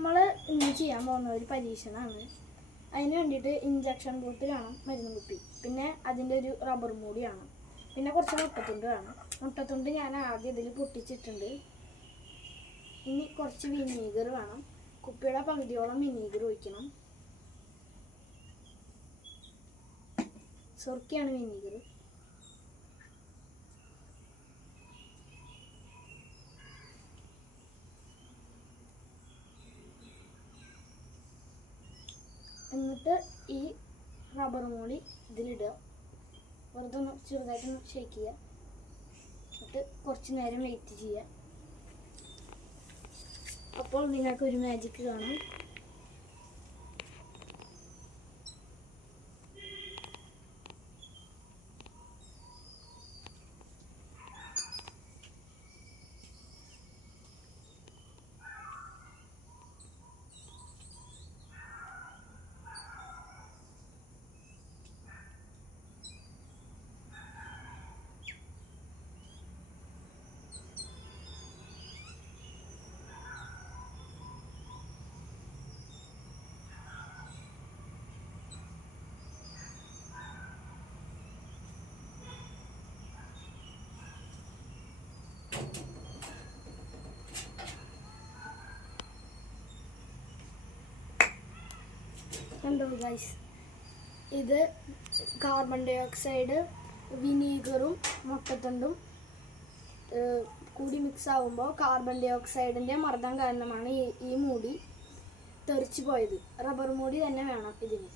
നമ്മൾ ഇന്ന് ചെയ്യാൻ പോകുന്ന ഒരു പരീക്ഷണമാണ്. അതിന് വേണ്ടിയിട്ട് ഇഞ്ചക്ഷൻ ബോട്ടിൽ വേണം, മരുന്ന് കുപ്പി, പിന്നെ അതിൻ്റെ ഒരു റബ്ബർ മൂടി വേണം, പിന്നെ കുറച്ച് മുട്ടത്തുണ്ട് വേണം. മുട്ടത്തുണ്ട് ഞാൻ ആദ്യം ഇതിൽ പൊട്ടിച്ചിട്ടുണ്ട്. ഇനി കുറച്ച് വിനീഗർ വേണം. കുപ്പിയുടെ പകുതിയോളം വിനീഗർ ഒഴിക്കണം. സുർക്കയാണ് വിനീഗർ. എന്നിട്ട് ഈ റബ്ബർ മൂടി ഇതിലിടുക. വെറുതെ ഒന്ന് ചെറുതായിട്ടൊന്ന് ഷേക്ക് ചെയ്യുക. എന്നിട്ട് കുറച്ച് നേരം വെയിറ്റ് ചെയ്യുക. അപ്പോൾ നിങ്ങൾക്കൊരു മാജിക് കാണാം. കണ്ടോ ഗൈസ്, ഇത് കാർബൺ ഡൈ ഓക്സൈഡ്, വിനീഗറും മുട്ടത്തണ്ടും കൂടി മിക്സ് ആകുമ്പോൾ കാർബൺ ഡൈ ഓക്സൈഡിൻ്റെ മർദ്ദം കാരണമാണ് ഈ മൂടി തെറിച്ച് പോയത്. റബ്ബർ മൂടി തന്നെ വേണം ഇതിന്.